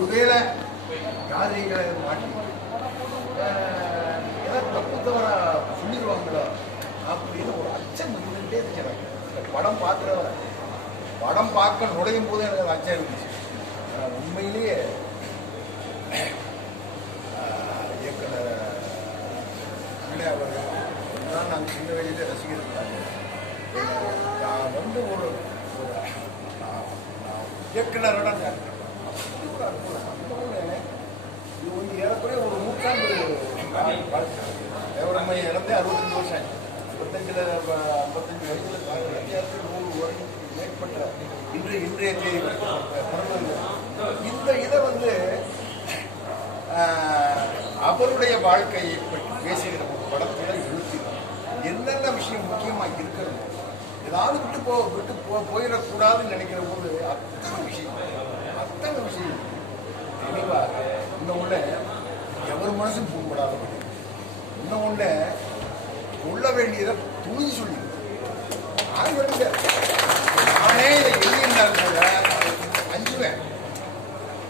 ஒருவேளை யாதிரிகளை மாட்டி ஏதாவது தப்பு தவற சொல்லிடுவாங்களோ அப்படின்னு ஒரு அச்சம் இருந்துகிட்டே இருந்துச்சு. படம் பார்க்க நுழையும் போது எனக்கு அச்சம் இருந்துச்சு. உண்மையிலேயே இயக்குனர் அவர்கள் நாங்கள் சின்ன வயதிலே ரசிகர்கள். நான் வந்து ஒரு இயக்குனருடன் இது வந்து ஏறக்குறைய ஒரு நூற்றாண்டு தேவரம்மை இறந்தே 65 வருஷம், 55 வயதில் 100 வருடம் மேற்பட்ட இன்றைய தேதி பிறந்தது. இந்த இதை வந்து அவருடைய வாழ்க்கையை பற்றி பேசுகிற ஒரு படத்தில் எழுத்து என்னென்ன விஷயம் முக்கியமாக இருக்கிறது, ஏதாவது விட்டு போயிடக்கூடாதுன்னு நினைக்கிற போது அத்தனை விஷயம் தெளிவாக இன்னும் ஒன்று எவர் மனசும் பூப்படாதபடி, இன்னும் ஒன்று சொல்ல வேண்டியதை துணிஞ்சு சொல்லி நானே இதை எழுதியிருந்தாலும் கூட அஞ்சுவேன்.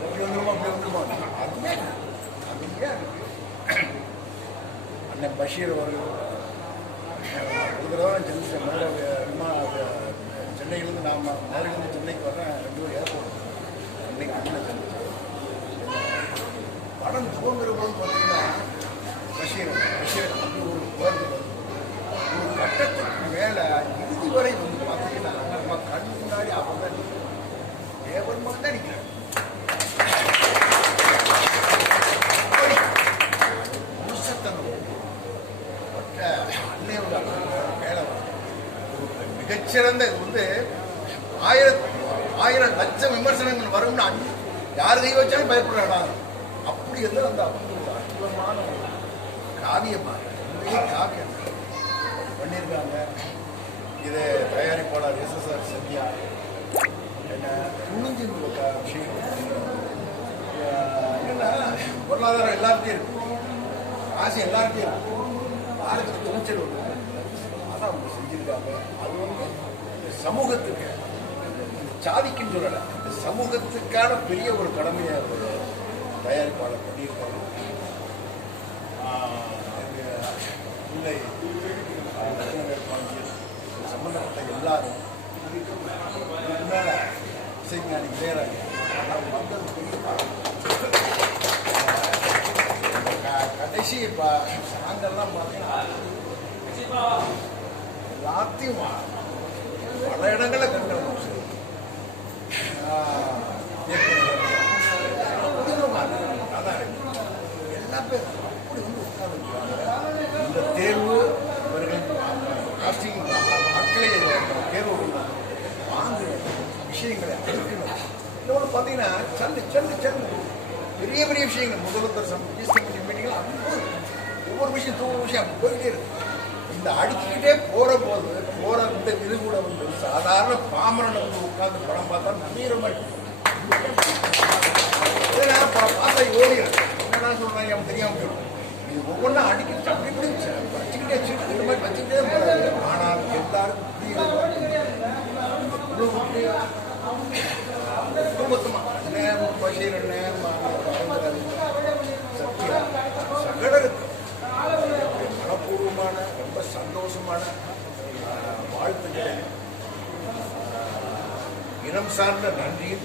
அப்படி வந்துருமா அதுவே அண்ணன் பஷீர் அவர்கள் ஒரு தடவை சென்னையிலேருந்து நான் மதுரையிலேருந்து சென்னைக்கு வரேன். 2 பேரும் ஏர்போர்ட் சென்னைக்கு படம் துவங்குற போது பார்த்தீங்கன்னா பஷீர் அப்படி ஒரு கட்டத்துக்கு மேலே இறுதி வரை வந்து பார்த்தீங்கன்னா நம்ம கண் முன்னாடி அவங்க தான் தேவர் மட்டும் தான் நிற்கிறாங்க. மிகச்சிறந்த இது வந்து 1000 லட்சம் விமர்சனங்கள் வரும்னு யார் கை வச்சாலும் பயப்படுறாங்க. அப்படி வந்து அந்த அற்புதமான காவியம் பண்ணியிருக்காங்க. இது தயாரிப்பாளர் SSR சத்யா என்ன துணிஞ்சு விஷயம் என்னன்னா பொருளாதாரம் எல்லார்ட்டையும் இருக்கு, ஆசை எல்லார்ட்டையும் இருக்கு, யாருக்கு துணிச்சல் ஒன்று ஆனால் அவங்க செஞ்சிருக்காங்க. அது வந்து சமூகத்துக்கு சாதிக்குன்னு சொல்லலை, இந்த சமூகத்துக்கான பெரிய ஒரு கடமையை ஒரு தயாரிப்பாளர் பண்ணியிருக்காங்க. இல்லை சம்பந்தப்பட்ட எல்லாரும் இசைஞானி இளையராஜா கடைசி சாங்கெல்லாம் பார்த்தீங்கன்னா எல்லாத்தையும் பல இடங்களில் கண்டோம். எல்லா பேரும் அப்படி வந்து உட்கார்ந்து இந்த தேர்வு இவர்கள் காஸ்டிங் மக்களை தேர்வு வாங்க விஷயங்களை அழுக்கணும். இன்னொன்று பார்த்தீங்கன்னா சந்து பெரிய விஷயங்கள் முதல்வர் மீட்டிங்கள் ஒவ்வொரு விஷயம் போயிட்டே இருக்கு. இந்த அடுக்கிக்கிட்டே போகிற இந்த இது கூட வந்து சாதாரண பாமரனை வந்து உட்கார்ந்து படம் பார்த்தா நம்பீர மாதிரி பார்த்தா ஓடிடும். என்னடா சொல்றாங்க அவன் தெரியாம போயிடும். இது ஒவ்வொன்றா அடிக்கிட்டு அப்படி வச்சுக்கிட்டே இந்த மாதிரி வச்சுக்கிட்டே போறாரு. ஆனால் எல்லாருக்கும் குடும்பத்தமா அண்ணன் பஷீர் அண்ணன் சத்யா சகலருக்கு மனப்பூர்வமான ரொம்ப சந்தோஷமான வாழ்த்துக்களை இனம் சார்ந்த நன்றியும்